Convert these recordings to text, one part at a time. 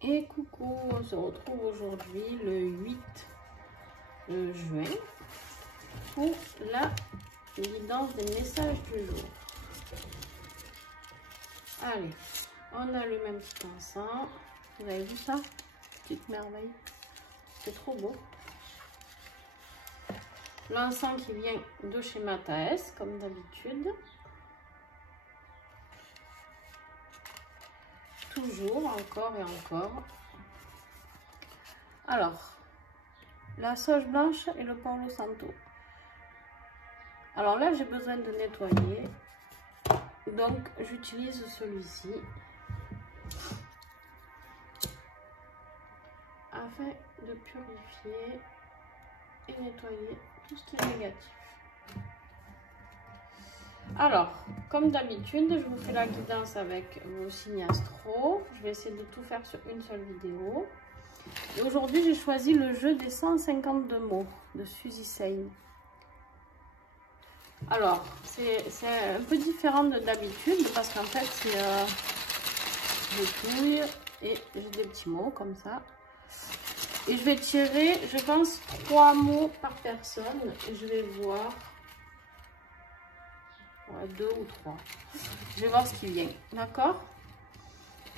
Et coucou, on se retrouve aujourd'hui le 8 juin pour la guidance des messages du jour. Allez, on allume un petit encens. Vous avez vu ça? Petite merveille. C'est trop beau. L'encens qui vient de chez Mataes, comme d'habitude. Toujours, encore et encore. Alors, la sauge blanche et le Palo Santo. Alors là, j'ai besoin de nettoyer. Donc, j'utilise celui-ci afin de purifier et nettoyer tout ce qui est négatif. Alors, comme d'habitude, je vous fais la guidance avec vos signes astro. Je vais essayer de tout faire sur une seule vidéo. Et aujourd'hui, j'ai choisi le jeu des 152 mots de Suzy Sein. Alors, c'est un peu différent de d'habitude parce qu'en fait, je touille et j'ai des petits mots comme ça. Et je vais tirer, je pense, 3 mots par personne. Et je vais voir... 2 ou 3. Je vais voir ce qui vient, d'accord?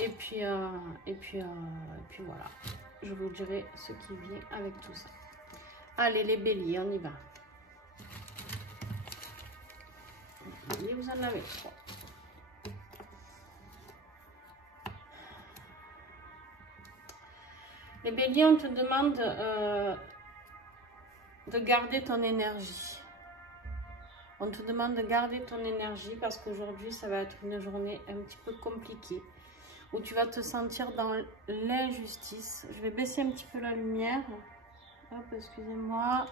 Et puis voilà. Je vous dirai ce qui vient avec tout ça. Allez, les béliers, on y va. Et vous en avez 3. Les béliers, on te demande de garder ton énergie. On te demande de garder ton énergie parce qu'aujourd'hui, ça va être une journée un petit peu compliquée où tu vas te sentir dans l'injustice. Je vais baisser un petit peu la lumière. Hop, excusez-moi.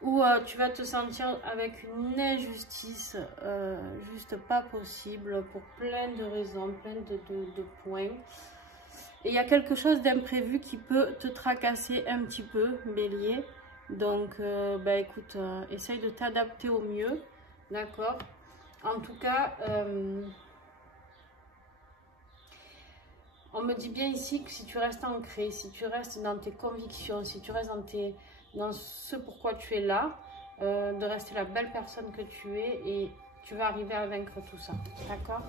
Où tu vas te sentir avec une injustice juste pas possible pour plein de raisons, plein de points. Et il y a quelque chose d'imprévu qui peut te tracasser un petit peu, bélier. Donc, écoute, essaye de t'adapter au mieux, d'accord? En tout cas, on me dit bien ici que si tu restes ancré, si tu restes dans tes convictions, si tu restes dans ce pourquoi tu es là, de rester la belle personne que tu es et tu vas arriver à vaincre tout ça, d'accord?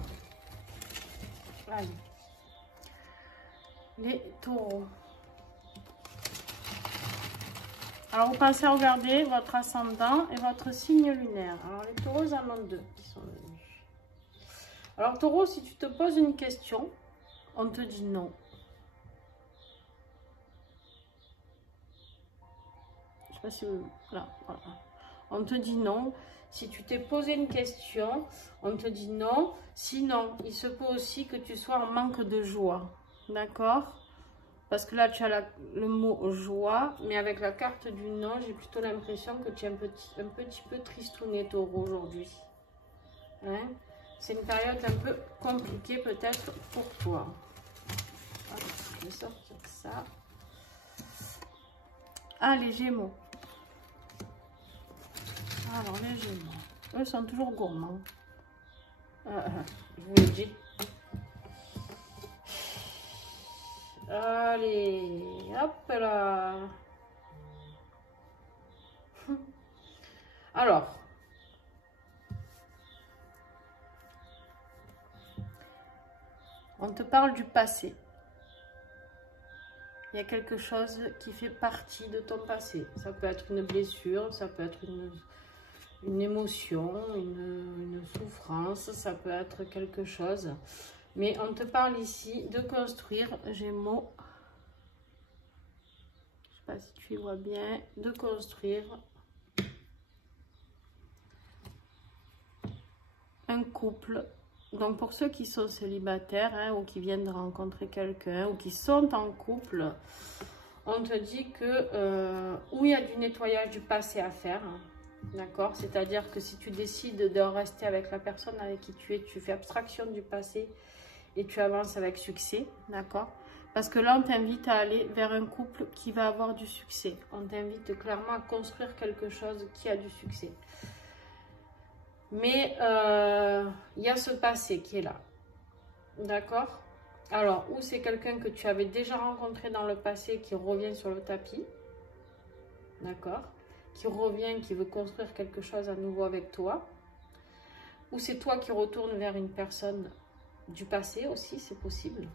Allez. Les taureaux. Alors, vous pensez à regarder votre ascendant et votre signe lunaire. Alors, les taureaux, ils en ont 2 qui sont venus. Alors, taureau, si tu te poses une question, on te dit non. Je ne sais pas si vous... Là, voilà. On te dit non. Si tu t'es posé une question, on te dit non. Sinon, il se peut aussi que tu sois en manque de joie. D'accord ? Parce que là, tu as le mot joie, mais avec la carte du non, j'ai plutôt l'impression que tu es un petit peu tristouné, taureau, aujourd'hui. Hein? C'est une période un peu compliquée peut-être pour toi. Hop, je vais sortir ça. Ah, les gémeaux. Alors, les gémeaux. Eux sont toujours gourmands. Je vous le dis. Allez, hop là. Alors, on te parle du passé. Il y a quelque chose qui fait partie de ton passé. Ça peut être une blessure, ça peut être une émotion, une souffrance, ça peut être quelque chose. Mais on te parle ici de construire, Gémeaux, je ne sais pas si tu y vois bien, de construire un couple. Donc pour ceux qui sont célibataires hein, ou qui viennent de rencontrer quelqu'un ou qui sont en couple, on te dit que où il y a du nettoyage du passé à faire, hein, d'accord? C'est-à-dire que si tu décides de rester avec la personne avec qui tu es, tu fais abstraction du passé et tu avances avec succès, d'accord? Parce que là, on t'invite à aller vers un couple qui va avoir du succès. On t'invite clairement à construire quelque chose qui a du succès. Mais il y a ce passé qui est là, d'accord? Alors, ou c'est quelqu'un que tu avais déjà rencontré dans le passé qui revient sur le tapis. D'accord? Qui revient, qui veut construire quelque chose à nouveau avec toi. Ou c'est toi qui retournes vers une personne du passé aussi, c'est possible.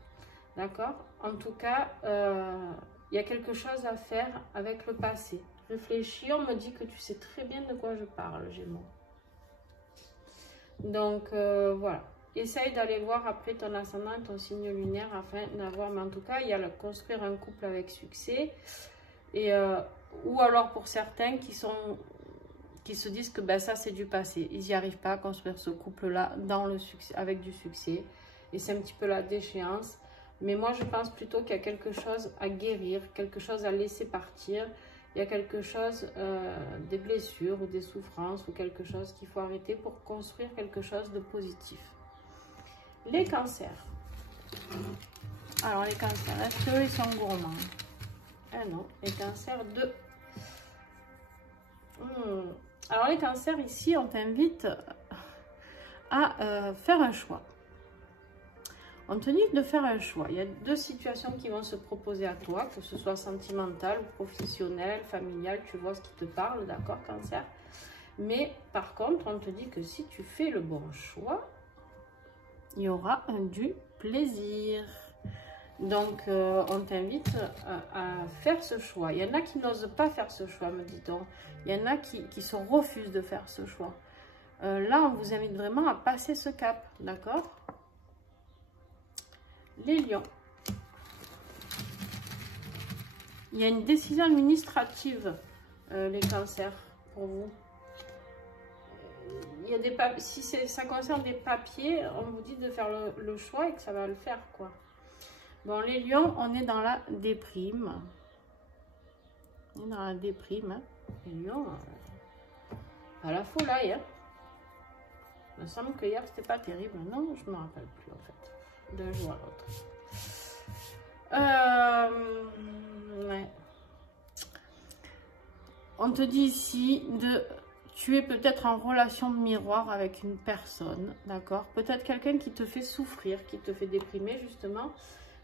D'accord? En tout cas, il y a quelque chose à faire avec le passé. Réfléchis, on me dit que tu sais très bien de quoi je parle, Gémeaux. Donc, voilà. Essaye d'aller voir après ton ascendant et ton signe lunaire afin d'avoir... Mais en tout cas, il y a le construire un couple avec succès. Et, ou alors pour certains qui se disent que ben, ça, c'est du passé. Ils n'y arrivent pas à construire ce couple-là avec du succès. Et c'est un petit peu la déchéance. Mais moi, je pense plutôt qu'il y a quelque chose à guérir, quelque chose à laisser partir. Il y a quelque chose, des blessures ou des souffrances ou quelque chose qu'il faut arrêter pour construire quelque chose de positif. Les cancers. Alors, les cancers, est-ce qu'ils sont gourmands? Ah non, les cancers de... Alors, les cancers, ici, on t'invite à faire un choix. On te dit de faire un choix. Il y a deux situations qui vont se proposer à toi, que ce soit sentimental, professionnel, familial, tu vois ce qui te parle, d'accord, cancer. Mais par contre, on te dit que si tu fais le bon choix, il y aura du plaisir. Donc, on t'invite à faire ce choix. Il y en a qui n'osent pas faire ce choix, me dit-on. Il y en a qui se refusent de faire ce choix. Là, on vous invite vraiment à passer ce cap, d'accord? Les lions. Il y a une décision administrative, les cancers, pour vous. Il y a des si ça concerne des papiers, on vous dit de faire le choix et que ça va le faire, quoi. Bon, les lions, on est dans la déprime. On est dans la déprime, hein. Les lions, à la folie, hein. Il me semble que hier, c'était pas terrible. Non, je me rappelle plus, en fait, d'un jour à l'autre. Ouais. On te dit ici tu es peut-être en relation de miroir avec une personne, d'accord? Peut-être quelqu'un qui te fait souffrir, qui te fait déprimer, justement.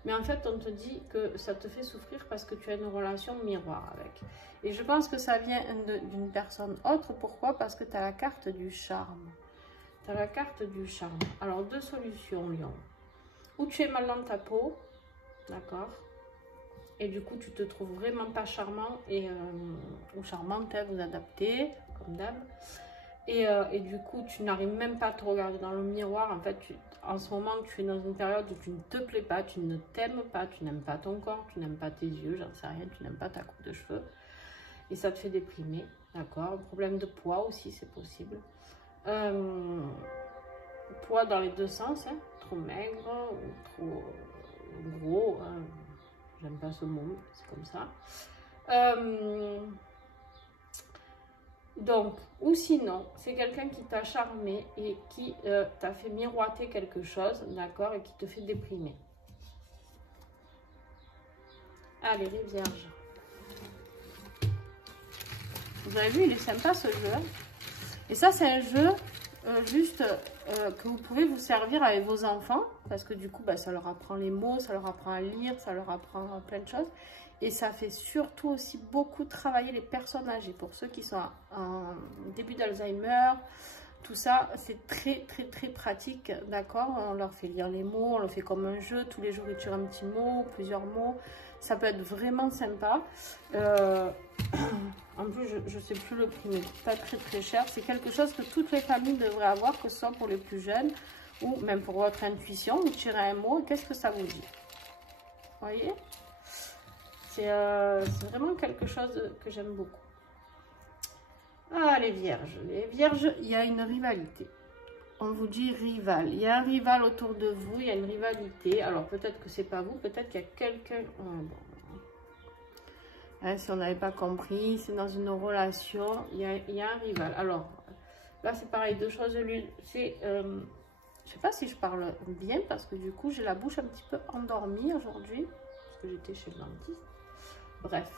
Mais en fait, on te dit que ça te fait souffrir parce que tu as une relation de miroir avec. Et je pense que ça vient d'une personne autre. Pourquoi? Parce que tu as la carte du charme. Tu as la carte du charme. Alors, deux solutions, Lion. Ou tu es mal dans ta peau, d'accord? Et du coup, tu te trouves vraiment pas charmant ou charmante, hein, vous adaptez, comme d'hab. Et du coup, tu n'arrives même pas à te regarder dans le miroir. En fait, en ce moment, tu es dans une période où tu ne te plais pas, tu ne t'aimes pas, tu n'aimes pas ton corps, tu n'aimes pas tes yeux, j'en sais rien, tu n'aimes pas ta coupe de cheveux. Et ça te fait déprimer, d'accord? Un problème de poids aussi, c'est possible. Poids dans les deux sens, hein, trop maigre ou trop gros, hein. J'aime pas ce mot, c'est comme ça. Donc, ou sinon, c'est quelqu'un qui t'a charmé et qui t'a fait miroiter quelque chose, d'accord, et qui te fait déprimer. Allez, les vierges. Vous avez vu, il est sympa ce jeu. Et ça, c'est un jeu juste que vous pouvez vous servir avec vos enfants. Parce que du coup, bah, ça leur apprend les mots, ça leur apprend à lire, ça leur apprend plein de choses. Et ça fait surtout aussi beaucoup travailler les personnes âgées. Pour ceux qui sont en début d'Alzheimer, tout ça, c'est très, très, très pratique, d'accord? On leur fait lire les mots, on le fait comme un jeu. Tous les jours, ils tirent un petit mot, plusieurs mots. Ça peut être vraiment sympa. En plus, je ne sais plus le prix, mais pas très, très cher. C'est quelque chose que toutes les familles devraient avoir, que ce soit pour les plus jeunes ou même pour votre intuition. Vous tirez un mot, qu'est-ce que ça vous dit? Vous voyez? C'est vraiment quelque chose que j'aime beaucoup. Ah, les vierges. Les vierges, il y a une rivalité. On vous dit rival. Il y a un rival autour de vous, il y a une rivalité. Alors, peut-être que c'est pas vous, peut-être qu'il y a quelqu'un... Oh, bon. Hein, si on n'avait pas compris, c'est dans une relation, il y a un rival. Alors, là, c'est pareil, deux choses de l'une. C'est... je sais pas si je parle bien, parce que du coup, j'ai la bouche un petit peu endormie aujourd'hui, parce que j'étais chez le dentiste. Bref,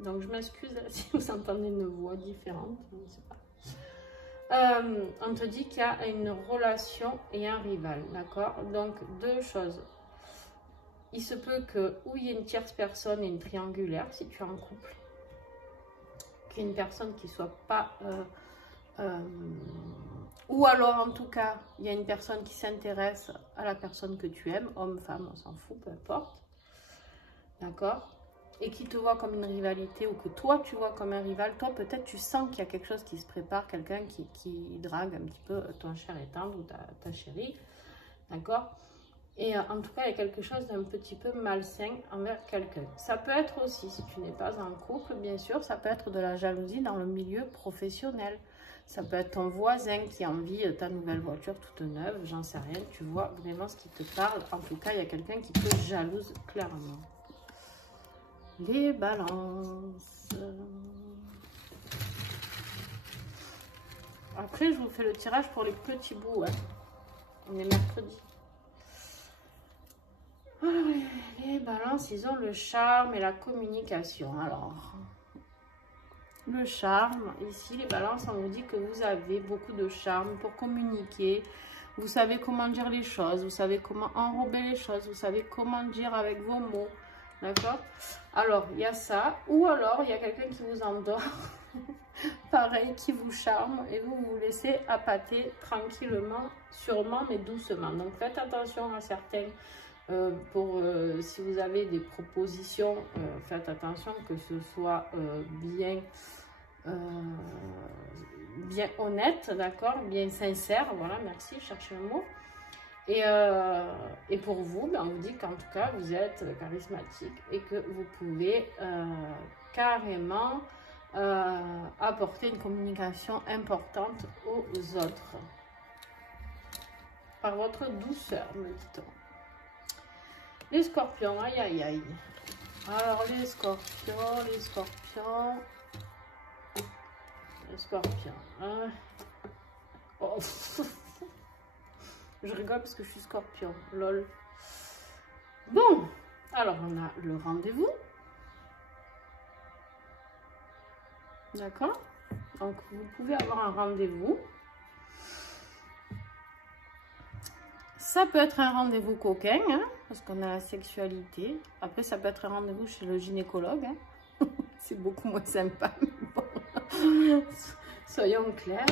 donc je m'excuse si vous entendez une voix différente, je ne sais pas. On te dit qu'il y a une relation et un rival, d'accord? Donc, deux choses. il se peut que, ou il y ait une tierce personne et une triangulaire, si tu es en couple, qu'il y ait une personne qui ne soit pas... ou alors, en tout cas, il y a une personne qui s'intéresse à la personne que tu aimes, homme, femme, on s'en fout, peu importe. D'accord? Et qui te voit comme une rivalité ou que toi, tu vois comme un rival. Toi, peut-être, tu sens qu'il y a quelque chose qui se prépare, quelqu'un qui drague un petit peu ton cher et tendre ou ta chérie. D'accord? Et en tout cas, il y a quelque chose d'un petit peu malsain envers quelqu'un. Ça peut être aussi, si tu n'es pas en couple, bien sûr, ça peut être de la jalousie dans le milieu professionnel. Ça peut être ton voisin qui envie ta nouvelle voiture toute neuve, j'en sais rien. Tu vois vraiment ce qui te parle. En tout cas, il y a quelqu'un qui te jalouse clairement. Les balances. Après, je vous fais le tirage pour les petits bouts. Hein. On est mercredi. Alors, les balances, ils ont le charme et la communication. Alors, le charme, ici, les balances, on vous dit que vous avez beaucoup de charme pour communiquer. Vous savez comment dire les choses, vous savez comment enrober les choses, vous savez comment dire avec vos mots. D'accord? Alors, il y a ça. Ou alors, il y a quelqu'un qui vous endort. Pareil, qui vous charme. Et vous vous laissez appâter tranquillement, sûrement, mais doucement. Donc, faites attention à certains. Si vous avez des propositions, faites attention que ce soit bien honnête, d'accord? Bien sincère. Voilà, merci, je cherche le mot. Et pour vous, ben, on vous dit qu'en tout cas, vous êtes charismatique et que vous pouvez carrément apporter une communication importante aux autres. Par votre douceur, me dit-on. Les scorpions, aïe aïe aïe. Alors, les scorpions. Hein. Oh. Je rigole parce que je suis scorpion, lol. Bon, alors on a le rendez-vous. D'accord? Donc vous pouvez avoir un rendez-vous. Ça peut être un rendez-vous coquin, hein, parce qu'on a la sexualité. Après, ça peut être un rendez-vous chez le gynécologue. Hein. C'est beaucoup moins sympa. Bon. Soyons clairs.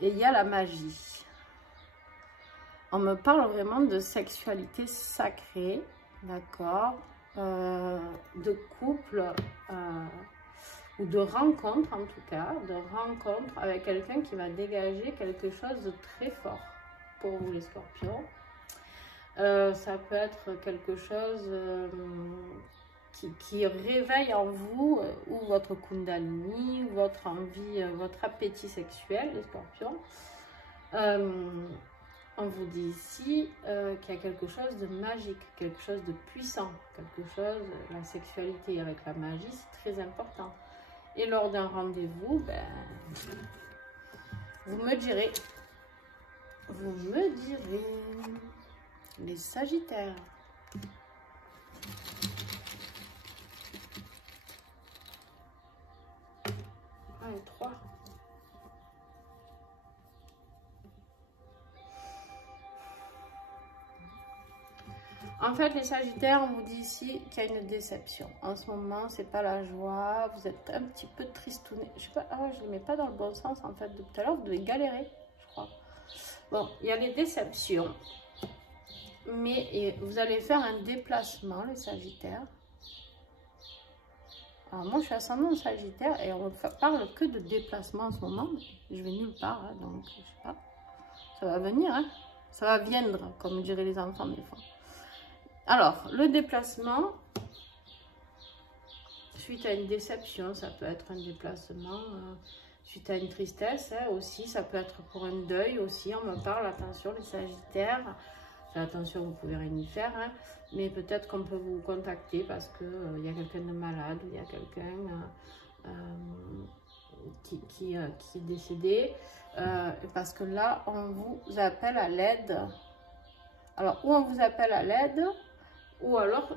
Et il y a la magie. On me parle vraiment de sexualité sacrée, d'accord, de couple ou de rencontre en tout cas, de rencontre avec quelqu'un qui va dégager quelque chose de très fort pour vous les scorpions. Ça peut être quelque chose qui réveille en vous ou votre kundalini, ou votre envie, votre appétit sexuel, les scorpions. On vous dit ici qu'il y a quelque chose de magique, quelque chose de puissant, quelque chose, la sexualité avec la magie, c'est très important. Et lors d'un rendez-vous, ben, vous me direz, les Sagittaires. Ah, les 3. En fait, les Sagittaires, on vous dit ici qu'il y a une déception. En ce moment, c'est pas la joie. Vous êtes un petit peu tristouné. Je sais pas, ah ouais, je ne les mets pas dans le bon sens en fait. Depuis tout à l'heure, vous devez galérer, je crois. Bon, il y a les déceptions. Mais vous allez faire un déplacement, les Sagittaires. Alors moi, je suis ascendant Sagittaire et on ne parle que de déplacement en ce moment. Je vais nulle part, hein, donc je sais pas. Ça va venir, hein. Ça va viendre, comme diraient les enfants des fois. Alors, le déplacement, suite à une déception, ça peut être un déplacement suite à une tristesse hein, aussi, ça peut être pour un deuil aussi, on me parle, attention les Sagittaires, faites attention, vous pouvez rien y faire, hein, mais peut-être qu'on peut vous contacter parce qu'il y a quelqu'un de malade, ou il y a quelqu'un qui est décédé, parce que là, on vous appelle à l'aide. Alors, ou on vous appelle à l'aide, ou alors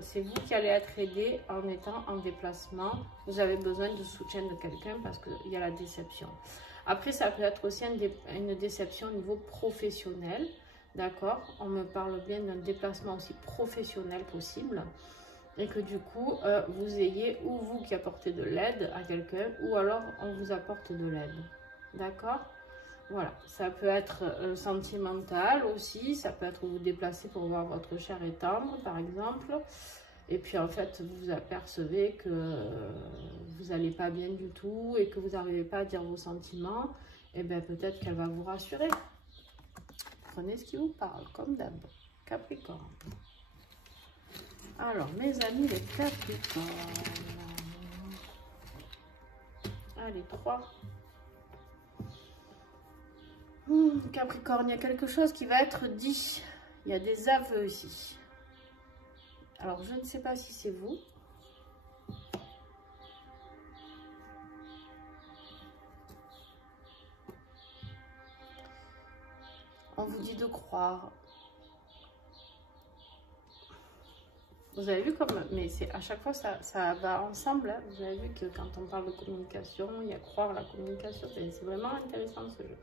c'est vous qui allez être aidé en étant en déplacement. Vous avez besoin de soutien de quelqu'un parce qu'il y a la déception. Après, ça peut être aussi une déception au niveau professionnel. D'accord? On me parle bien d'un déplacement aussi professionnel possible. Et que du coup, vous ayez ou vous qui apportez de l'aide à quelqu'un, ou alors on vous apporte de l'aide. D'accord? Voilà, ça peut être sentimental aussi, ça peut être vous déplacer pour voir votre chair et tendre, par exemple. Et puis en fait, vous vous apercevez que vous n'allez pas bien du tout et que vous n'arrivez pas à dire vos sentiments. Et bien peut-être qu'elle va vous rassurer. Prenez ce qui vous parle, comme d'hab. Capricorne. Alors, mes amis, les Capricornes. Allez, 3. Capricorne, il y a quelque chose qui va être dit. Il y a des aveux ici. Alors, je ne sais pas si c'est vous. On vous dit de croire. Vous avez vu comme... Mais c'est à chaque fois, ça va ensemble. Hein. Vous avez vu que quand on parle de communication, il y a croire la communication. C'est vraiment intéressant ce jeu.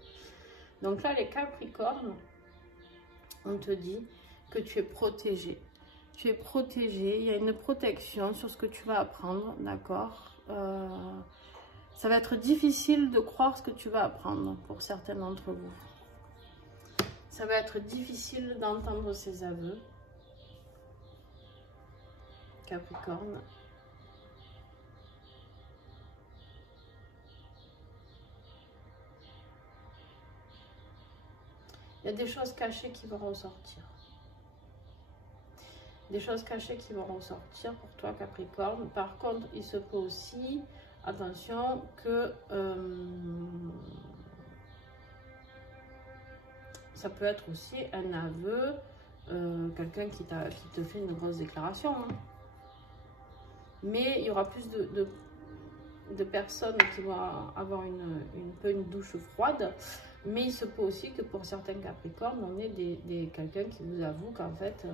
Donc là, les Capricornes, on te dit que tu es protégé. Tu es protégé. Il y a une protection sur ce que tu vas apprendre. D'accord, ça va être difficile de croire ce que tu vas apprendre pour certains d'entre vous. Ça va être difficile d'entendre ces aveux. Capricorne. Il y a des choses cachées qui vont ressortir. Des choses cachées qui vont ressortir pour toi, Capricorne. Par contre, il se peut aussi, attention, que ça peut être aussi un aveu, quelqu'un qui te fait une grosse déclaration. Hein. Mais il y aura plus de personnes qui vont avoir une douche froide. Mais il se peut aussi que pour certains Capricornes, on ait quelqu'un qui vous avoue qu'en fait,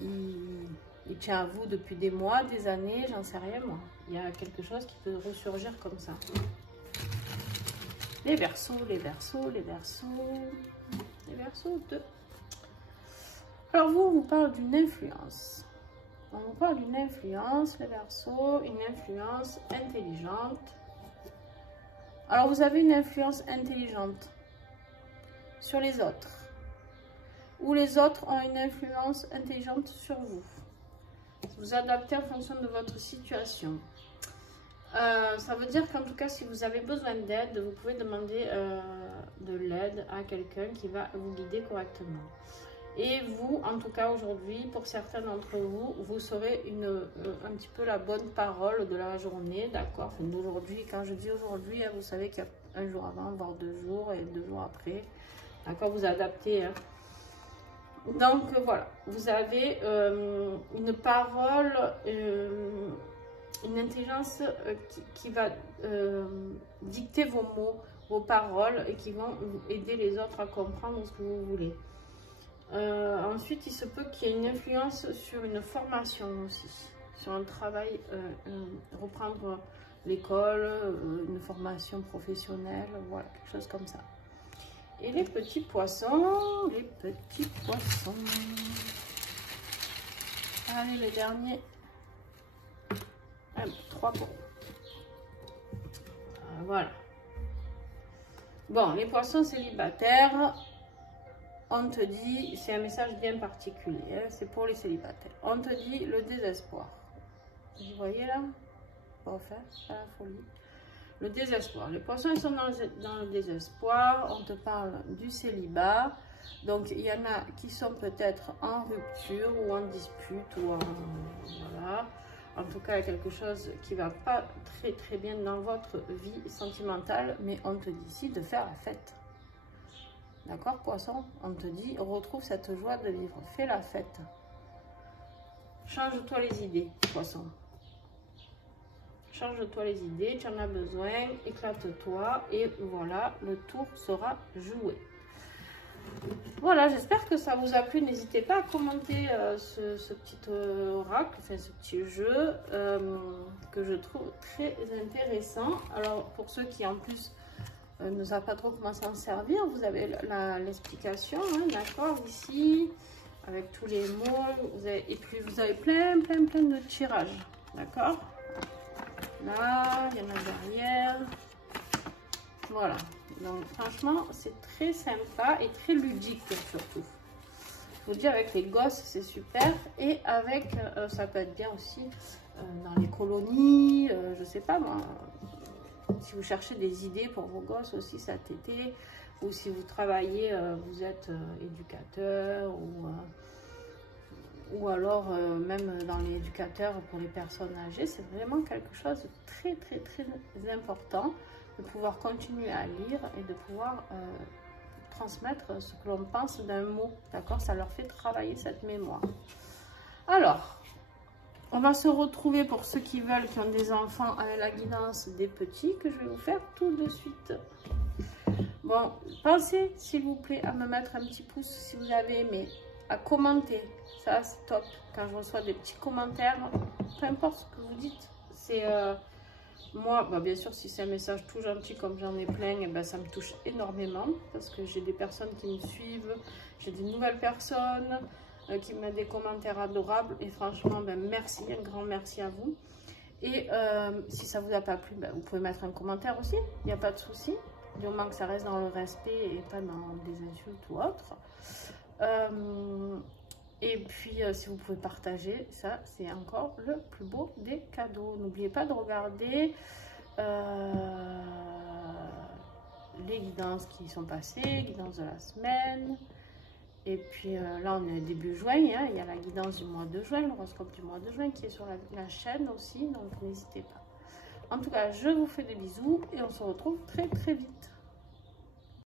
il tient à vous depuis des mois, des années, j'en sais rien moi. Il y a quelque chose qui peut ressurgir comme ça. Les Verseaux, les Verseaux, les Verseaux. Les Verseaux 2. Alors vous, on vous parle d'une influence. On vous parle d'une influence, les Verseaux, une influence intelligente. Alors vous avez une influence intelligente sur les autres. Ou les autres ont une influence intelligente sur vous. Vous adaptez en fonction de votre situation. Ça veut dire qu'en tout cas, si vous avez besoin d'aide, vous pouvez demander de l'aide à quelqu'un qui va vous guider correctement. Et vous, en tout cas aujourd'hui, pour certains d'entre vous, vous serez un petit peu la bonne parole de la journée, d'accord? Enfin, d'aujourd'hui, quand je dis aujourd'hui, hein, vous savez qu'il y a un jour avant, voire 2 jours et 2 jours après. D'accord, vous adaptez. Hein. Donc voilà, vous avez une parole, une intelligence qui va dicter vos mots, vos paroles et qui vont aider les autres à comprendre ce que vous voulez. Ensuite, il se peut qu'il y ait une influence sur une formation aussi, sur un travail, reprendre l'école, une formation professionnelle, voilà, quelque chose comme ça. Et les petits poissons, les petits poissons. Allez, les derniers. 3 pots. Voilà. Bon, les poissons célibataires, on te dit, c'est un message bien particulier, hein, c'est pour les célibataires. On te dit le désespoir. Vous voyez là? Enfin, pas la folie. Le désespoir. Les poissons, ils sont dans le désespoir. On te parle du célibat. Donc, il y en a qui sont peut-être en rupture ou en dispute ou en... Voilà. En tout cas, il y a quelque chose qui ne va pas très bien dans votre vie sentimentale. Mais on te dit ici de faire la fête. D'accord, poisson? On te dit, retrouve cette joie de vivre. Fais la fête. Change-toi les idées, poisson. Change-toi les idées, tu en as besoin, éclate-toi et voilà, le tour sera joué. Voilà, j'espère que ça vous a plu. N'hésitez pas à commenter ce petit oracle, enfin ce petit jeu que je trouve très intéressant. Alors pour ceux qui en plus ne savent pas trop comment s'en servir, vous avez l'explication, hein, d'accord, ici, avec tous les mots, et puis vous avez plein de tirages, d'accord. Là, il y en a derrière. Voilà, donc franchement, c'est très sympa et très ludique surtout. Je vous dis, avec les gosses, c'est super. Et avec, ça peut être bien aussi dans les colonies, je sais pas moi. Si vous cherchez des idées pour vos gosses aussi cet été, ou si vous travaillez, vous êtes éducateur, ou alors même dans les éducateurs pour les personnes âgées, c'est vraiment quelque chose de très important de pouvoir continuer à lire et de pouvoir transmettre ce que l'on pense d'un mot, d'accord? Ça leur fait travailler cette mémoire. Alors, on va se retrouver pour ceux qui veulent, qui ont des enfants, avec la guidance des petits que je vais vous faire tout de suite. Bon, pensez s'il vous plaît à me mettre un petit pouce si vous avez aimé, à commenter, ça c'est top. Quand je reçois des petits commentaires, peu importe ce que vous dites, c'est moi, bah bien sûr si c'est un message tout gentil comme j'en ai plein, et ben ça me touche énormément parce que j'ai des personnes qui me suivent, j'ai des nouvelles personnes qui me mettent des commentaires adorables et franchement ben merci, un grand merci à vous. Et si ça vous a pas plu, ben, vous pouvez mettre un commentaire aussi, il n'y a pas de souci, du moment que ça reste dans le respect et pas dans des insultes ou autres. Et puis, si vous pouvez partager, ça, c'est encore le plus beau des cadeaux. N'oubliez pas de regarder les guidances qui sont passées, guidances de la semaine. Et puis, là, on est début juin. Hein, il y a la guidance du mois de juin, l'horoscope du mois de juin qui est sur la chaîne aussi. Donc, n'hésitez pas. En tout cas, je vous fais des bisous et on se retrouve très vite.